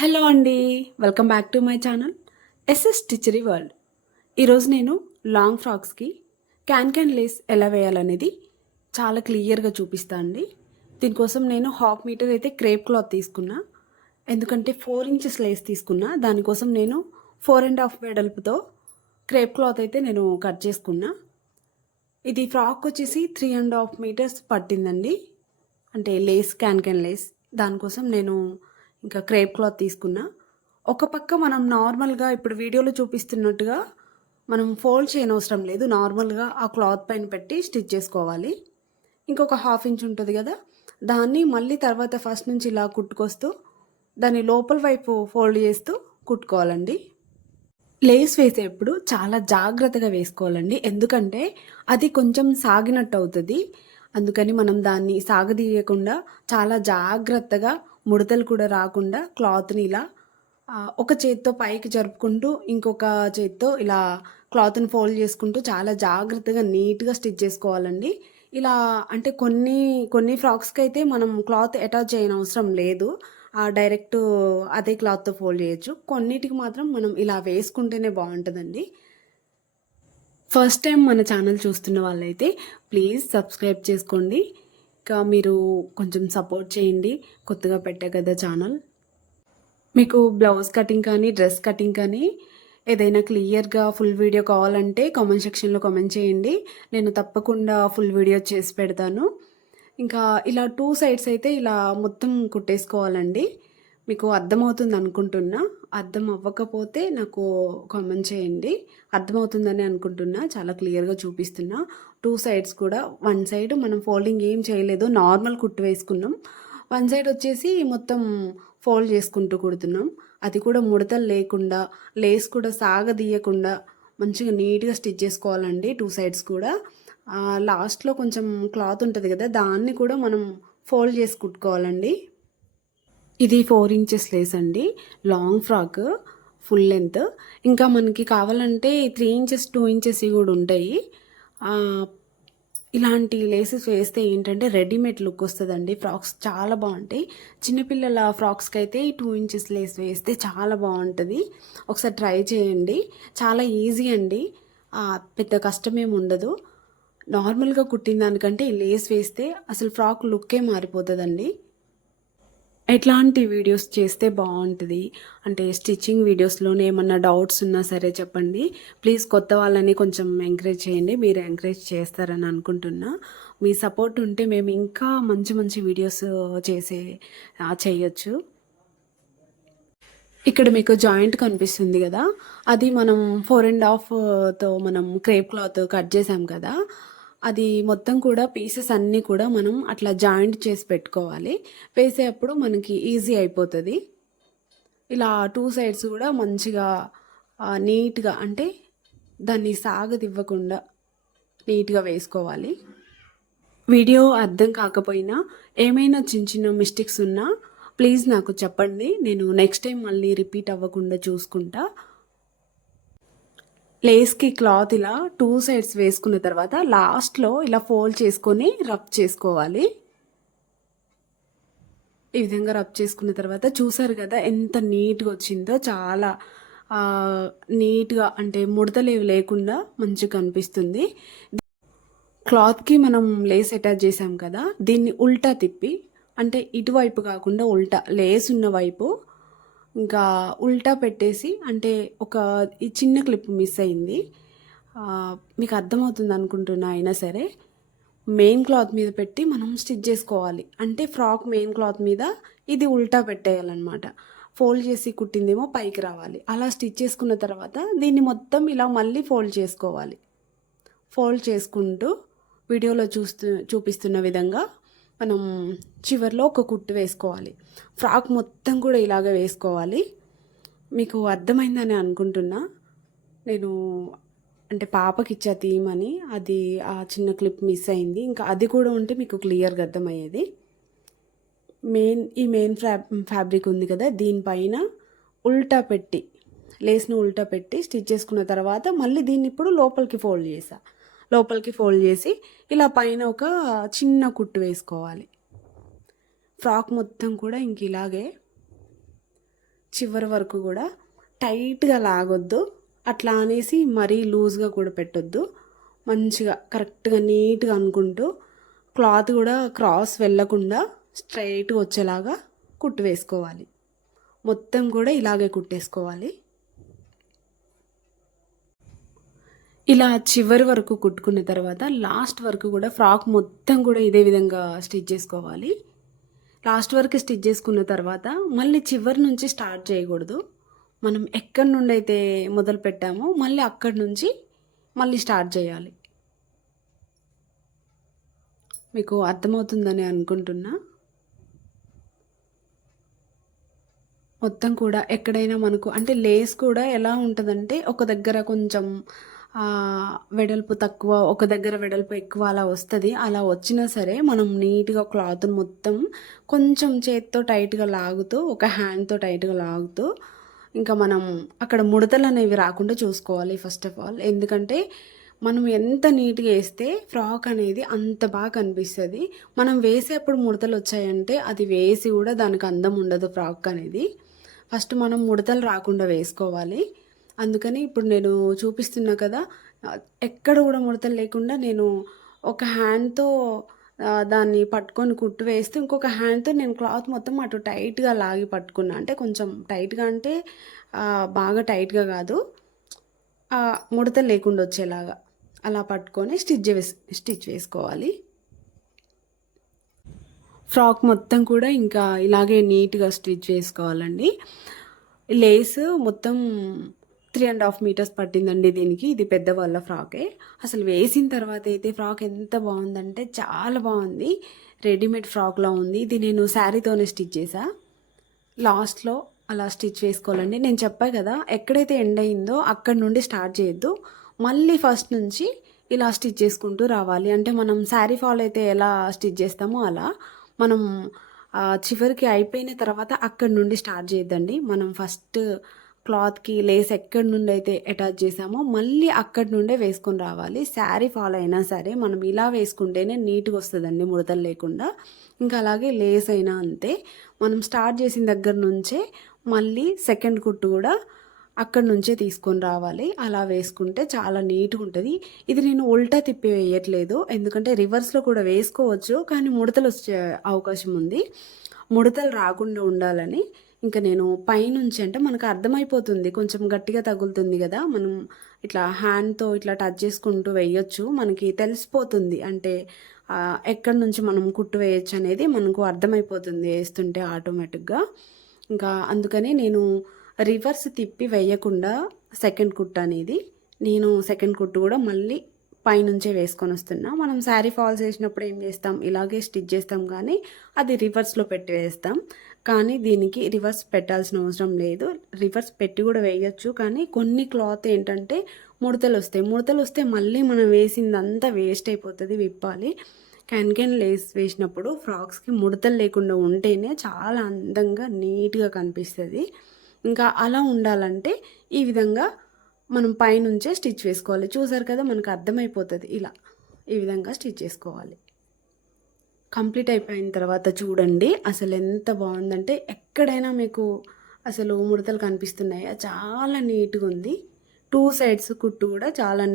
Hello అండి. Welcome back to my channel SS stitchery world. ఈరోజు నేను లాంగ్ ఫ్రాక్స్కి క్యాన్ లేస్ ఎలా వేయాలనేది చాలా క్లియర్గా చూపిస్తా అండి. దీనికోసం నేను 1/2 మీటర్ అయితే క్రేప్ క్లాత్ తీసుకున్నా. ఎందుకంటే 4 ఇంచెస్ లేస్ తీసుకున్నా. దానికోసం నేను 4.5 వెడల్పుతో క్రేప్ క్లాత్ అయితే నేను కట్ చేసుకున్నా. ఇది ఫ్రాక్ వచ్చేసి 3.5 మీటర్స్ పట్టిందండి. అంటే లేస్ క్యాన్ లేస్. దానికోసం నేను ఇంకా క్రేప్ క్లాత్ తీసుకున్నా. ఒక పక్క మనం నార్మల్గా ఇప్పుడు వీడియోలో చూపిస్తున్నట్టుగా మనం ఫోల్డ్ చేయనవసరం లేదు. నార్మల్గా ఆ క్లాత్ పైన పెట్టి స్టిచ్ చేసుకోవాలి. ఇంకొక 1/2 ఇంచ్ ఉంటుంది కదా, దాన్ని మళ్ళీ తర్వాత ఫస్ట్ నుంచి ఇలా కుట్టుకొస్తూ దాన్ని లోపల వైపు ఫోల్డ్ చేస్తూ కుట్టుకోవాలండి. లేస్ వేసేప్పుడు చాలా జాగ్రత్తగా వేసుకోవాలండి. ఎందుకంటే అది కొంచెం సాగినట్టు అవుతుంది. అందుకని మనం దాన్ని సాగదీయకుండా చాలా జాగ్రత్తగా, ముడతలు కూడా రాకుండా క్లాత్ని ఇలా ఒక చేత్తో పైకి జరుపుకుంటూ ఇంకొక చేత్తో ఇలా క్లాత్ని ఫోల్డ్ చేసుకుంటూ చాలా జాగ్రత్తగా నీట్గా స్టిచ్ చేసుకోవాలండి. ఇలా అంటే కొన్ని కొన్ని ఫ్రాక్స్కి అయితే మనం క్లాత్ అటాచ్ చేయనవసరం లేదు. డైరెక్ట్ అదే క్లాత్తో ఫోల్డ్ చేయొచ్చు. కొన్నిటికి మాత్రం మనం ఇలా వేసుకుంటేనే బాగుంటుందండి. ఫస్ట్ టైం మన ఛానల్ చూస్తున్న వాళ్ళైతే ప్లీజ్ సబ్స్క్రైబ్ చేసుకోండి. ఇంకా మీరు కొంచెం సపోర్ట్ చేయండి. కొత్తగా పెట్టా కదా ఛానల్. మీకు బ్లౌజ్ కటింగ్ కానీ, డ్రెస్ కటింగ్ కానీ ఏదైనా క్లియర్గా ఫుల్ వీడియో కావాలంటే కామెంట్ సెక్షన్లో కామెంట్ చేయండి. నేను తప్పకుండా ఫుల్ వీడియో చేసి పెడతాను. ఇంకా ఇలా 2 సైడ్స్ అయితే ఇలా మొత్తం కుట్టేసుకోవాలండి. మీకు అర్థమవుతుంది అనుకుంటున్నా. అర్థం అవ్వకపోతే నాకు కామెంట్ చేయండి. అర్థమవుతుందని అనుకుంటున్నా. చాలా క్లియర్గా చూపిస్తున్నా. 2 సైడ్స్ కూడా. 1 సైడ్ మనం ఫోల్డింగ్ ఏం చేయలేదు, నార్మల్ కుట్టు వేసుకున్నాం. 1 సైడ్ వచ్చేసి మొత్తం ఫోల్డ్ చేసుకుంటూ కుడుతున్నాం. అది కూడా ముడతలు లేకుండా, లేస్ కూడా సాగదీయకుండా మంచిగా నీట్గా స్టిచ్ చేసుకోవాలండి 2 సైడ్స్ కూడా. లాస్ట్లో కొంచెం క్లాత్ ఉంటుంది కదా, దాన్ని కూడా మనం ఫోల్డ్ చేసి కుట్టుకోవాలండి. ఇది 4 ఇంచెస్ లేస్ అండి. Long frock full length. ఇంకా మనకి కావాలంటే 3 ఇంచెస్ 2 ఇంచెస్ కూడా ఉంటాయి. ఇలాంటి లేసెస్ వేస్తే ఏంటంటే రెడీమేడ్ లుక్ వస్తుందండి. ఫ్రాక్స్ చాలా బాగుంటాయి. చిన్నపిల్లల ఫ్రాక్స్కి అయితే 2 ఇంచెస్ లేస్ వేస్తే చాలా బాగుంటుంది. ఒకసారి ట్రై చేయండి. చాలా ఈజీ అండి. పెద్ద కష్టమేమి ఉండదు. నార్మల్గా కుట్టిన దానికంటే లేస్ వేస్తే అసలు ఫ్రాక్ లుక్కే మారిపోతుందండి. ఎట్లాంటి వీడియోస్ చేస్తే బాగుంటుంది అంటే స్టిచ్చింగ్ వీడియోస్లోనే ఏమన్నా డౌట్స్ ఉన్నా సరే చెప్పండి. ప్లీజ్ కొత్త వాళ్ళని కొంచెం ఎంకరేజ్ చేయండి. మీరు ఎంకరేజ్ చేస్తారని అనుకుంటున్నా. మీ సపోర్ట్ ఉంటే మేము ఇంకా మంచి మంచి వీడియోస్ చేయొచ్చు. ఇక్కడ మీకు జాయింట్ కనిపిస్తుంది కదా, అది మనం 4.5తో మనం క్రేప్ క్లాత్ కట్ చేసాం కదా, అది మొత్తం కూడా పీసెస్ అన్నీ కూడా మనం అట్లా జాయింట్ చేసి పెట్టుకోవాలి. వేసేటప్పుడు మనకి ఈజీ అయిపోతుంది. ఇలా 2 సైడ్స్ కూడా మంచిగా నీట్గా అంటే దాన్ని సాగదివ్వకుండా నీట్గా వేసుకోవాలి. వీడియో అర్థం కాకపోయినా ఏమైనా చిన్న చిన్న మిస్టేక్స్ ఉన్నా ప్లీజ్ నాకు చెప్పండి. నేను నెక్స్ట్ టైం మళ్ళీ రిపీట్ అవ్వకుండా చూసుకుంటా. లేస్కి క్లాత్ ఇలా 2 సైడ్స్ వేసుకున్న తర్వాత లాస్ట్లో ఇలా ఫోల్డ్ చేసుకొని రబ్ చేసుకోవాలి. ఈ విధంగా రబ్ చేసుకున్న తర్వాత చూసారు కదా ఎంత నీట్గా వచ్చిందో. చాలా నీట్గా అంటే ముడతలేవి లేకుండా మంచిగా కనిపిస్తుంది. క్లాత్కి మనం లేస్ అటాచ్ చేసాం కదా, దీన్ని ఉల్టా తిప్పి అంటే ఇటువైపు కాకుండా ఉల్టా లేస్ ఉన్న వైపు ఇంకా ఉల్టా పెట్టేసి అంటే ఒక ఈ చిన్న క్లిప్ మిస్ అయింది. మీకు అర్థమవుతుంది అనుకుంటున్నా. అయినా సరే మెయిన్ క్లాత్ మీద పెట్టి మనం స్టిచ్ చేసుకోవాలి. అంటే ఫ్రాక్ మెయిన్ క్లాత్ మీద ఇది ఉల్టా పెట్టేయాలన్నమాట. ఫోల్డ్ చేసి కుట్టిందేమో పైకి రావాలి. అలా స్టిచ్ చేసుకున్న తర్వాత దీన్ని మొత్తం ఇలా మళ్ళీ ఫోల్డ్ చేసుకోవాలి. ఫోల్డ్ చేసుకుంటూ వీడియోలో చూపిస్తున్న విధంగా మనం చివర్లో ఒక కుట్టు వేసుకోవాలి. ఫ్రాక్ మొత్తం కూడా ఇలాగ వేసుకోవాలి. మీకు అర్థమైందని అనుకుంటున్నా. నేను అంటే పాపకి ఇచ్చా థీమ్ అని, అది ఆ చిన్న క్లిప్ మిస్ అయింది. ఇంకా అది కూడా ఉంటే మీకు క్లియర్గా అర్థమయ్యేది. ఈ మెయిన్ ఫ్యాబ్రిక్ ఉంది కదా, దీనిపైన ఉల్టా పెట్టి లేస్ను ఉల్టా పెట్టి స్టిచ్ చేసుకున్న తర్వాత మళ్ళీ దీన్ని ఇప్పుడు లోపలికి ఫోల్డ్ చేసి ఇలా పైన ఒక చిన్న కుట్టు వేసుకోవాలి. ఫ్రాక్ మొత్తం కూడా ఇంక ఇలాగే చివరి వరకు కూడా టైట్గా లాగొద్దు, అట్లా అనేసి మరీ లూజ్గా కూడా పెట్టొద్దు. మంచిగా కరెక్ట్గా నీట్గా అనుకుంటూ క్లాత్ కూడా క్రాస్ వెళ్ళకుండా స్ట్రైట్గా వచ్చేలాగా కుట్టు వేసుకోవాలి. మొత్తం కూడా ఇలాగే కుట్టేసుకోవాలి. ఇలా చివరి వరకు కుట్టుకున్న తర్వాత లాస్ట్ వరకు కూడా ఫ్రాక్ మొత్తం కూడా ఇదే విధంగా స్టిచ్ చేసుకోవాలి. లాస్ట్ వరకు స్టిచ్ చేసుకున్న తర్వాత మళ్ళీ చివరి నుంచి స్టార్ట్ చేయకూడదు. మనం ఎక్కడి నుండి అయితే మొదలు పెట్టామో మళ్ళీ అక్కడి నుంచి మళ్ళీ స్టార్ట్ చేయాలి. మీకు అర్థమవుతుందని అనుకుంటున్నా. మొత్తం కూడా ఎక్కడైనా మనకు అంటే లేస్ కూడా ఎలా ఉంటుందంటే ఒక దగ్గర కొంచెం వెడల్పు తక్కువ, ఒక దగ్గర వెడల్పు ఎక్కువ అలా వస్తుంది. అలా వచ్చినా సరే మనం నీట్గా క్లాత్ని మొత్తం కొంచెం చేత్తో టైట్గా లాగుతూ, ఒక హ్యాండ్తో టైట్గా లాగుతూ ఇంకా మనం అక్కడ ముడతలు అనేవి రాకుండా చూసుకోవాలి ఫస్ట్ ఆఫ్ ఆల్. ఎందుకంటే మనం ఎంత నీట్గా వేస్తే ఫ్రాక్ అనేది అంత బాగా కనిపిస్తుంది. మనం వేసేప్పుడు ముడతలు వచ్చాయంటే అది వేసి కూడా దానికి అందం ఉండదు ఫ్రాక్ అనేది. ఫస్ట్ మనం ముడతలు రాకుండా వేసుకోవాలి. అందుకని ఇప్పుడు నేను చూపిస్తున్నా కదా, ఎక్కడ కూడా ముడతలు లేకుండా నేను ఒక హ్యాండ్తో దాన్ని పట్టుకొని కుట్టు వేస్తే ఇంకొక హ్యాండ్తో నేను క్లాత్ మొత్తం అటు టైట్గా లాగి పట్టుకున్నా. అంటే కొంచెం టైట్గా అంటే బాగా టైట్గా కాదు, ముడతలు లేకుండా వచ్చేలాగా అలా పట్టుకొని స్టిచ్ వేసుకోవాలి. ఫ్రాక్ మొత్తం కూడా ఇంకా ఇలాగే నీట్గా స్టిచ్ చేసుకోవాలండి. లేస్ మొత్తం 3.5 మీటర్స్ పట్టిందండి దీనికి. ఇది పెద్దవాళ్ళ ఫ్రాకే. అసలు వేసిన తర్వాత అయితే ఫ్రాక్ ఎంత బాగుందంటే చాలా బాగుంది. రెడీమేడ్ ఫ్రాక్లా ఉంది. ఇది నేను శారీతోనే స్టిచ్ చేసా. లాస్ట్లో అలా స్టిచ్ వేసుకోవాలండి. నేను చెప్పా కదా, ఎక్కడైతే ఎండ్ అయిందో అక్కడి నుండి స్టార్ట్ చేయొద్దు, మళ్ళీ ఫస్ట్ నుంచి ఇలా స్టిచ్ చేసుకుంటూ రావాలి. అంటే మనం శారీ ఫాల్ అయితే ఎలా స్టిచ్ చేస్తామో అలా మనం చివరికి అయిపోయిన తర్వాత అక్కడి నుండి స్టార్ట్ చేయొద్దండి. మనం ఫస్ట్ క్లాత్కి లేస్ ఎక్కడి నుండి అయితే అటాచ్ చేసామో మళ్ళీ అక్కడి నుండే వేసుకొని రావాలి. శారీ ఫాల్ అయినా సరే మనం ఇలా వేసుకుంటేనే నీట్గా వస్తుందండి, ముడతలు లేకుండా. ఇంకా అలాగే లేస్ అయినా అంతే, మనం స్టార్ట్ చేసిన దగ్గర నుంచే మళ్ళీ సెకండ్ కుట్టు కూడా అక్కడి నుంచే తీసుకొని రావాలి. అలా వేసుకుంటే చాలా నీట్గా ఉంటుంది. ఇది నేను ఉల్టా తిప్పి వేయట్లేదు, ఎందుకంటే రివర్స్లో కూడా వేసుకోవచ్చు, కానీ ముడతలు వచ్చే అవకాశం ఉంది. ముడతలు రాకుండా ఉండాలని ఇంకా నేను పైనుంచి, అంటే మనకు అర్థమైపోతుంది, కొంచెం గట్టిగా తగులుతుంది కదా, మనం ఇట్లా హ్యాండ్తో ఇట్లా టచ్ చేసుకుంటూ వేయొచ్చు, మనకి తెలిసిపోతుంది. అంటే ఎక్కడి నుంచి మనం కుట్టు వేయచ్చు అనేది మనకు అర్థమైపోతుంది వేస్తుంటే ఆటోమేటిక్గా. ఇంకా అందుకని నేను రివర్స్ తిప్పి వేయకుండా సెకండ్ కుట్టు అనేది, నేను సెకండ్ కుట్టు కూడా మళ్ళీ పైనుంచే వేసుకొని వస్తున్నా. మనం శారీ ఫాల్స్ వేసినప్పుడు ఏం చేస్తాం, ఇలాగే స్టిచ్ చేస్తాం, కానీ అది రివర్స్లో పెట్టి వేస్తాం. కానీ దీనికి రివర్స్ పెట్టాల్సిన అవసరం లేదు. రివర్స్ పెట్టి కూడా వేయచ్చు, కానీ కొన్ని క్లాత్ ఏంటంటే ముడతలు వస్తే మళ్ళీ మనం వేసిందంతా వేస్ట్ అయిపోతుంది, విప్పాలి. క్యాన్ లేస్ వేసినప్పుడు ఫ్రాక్స్కి ముడతలు లేకుండా ఉంటేనే చాలా అందంగా నీట్గా కనిపిస్తుంది. ఇంకా అలా ఉండాలంటే ఈ విధంగా మనం పైనుంచే స్టిచ్ వేసుకోవాలి. చూసారు కదా, మనకు అర్థమైపోతుంది. ఇలా ఈ విధంగా స్టిచ్ చేసుకోవాలి. కంప్లీట్ అయిపోయిన తర్వాత చూడండి అసలు ఎంత బాగుందంటే, ఎక్కడైనా మీకు అసలు ముడతలు కనిపిస్తున్నాయా, చాలా నీట్గా ఉంది. 2 సైడ్స్ కుట్టు కూడా చాలా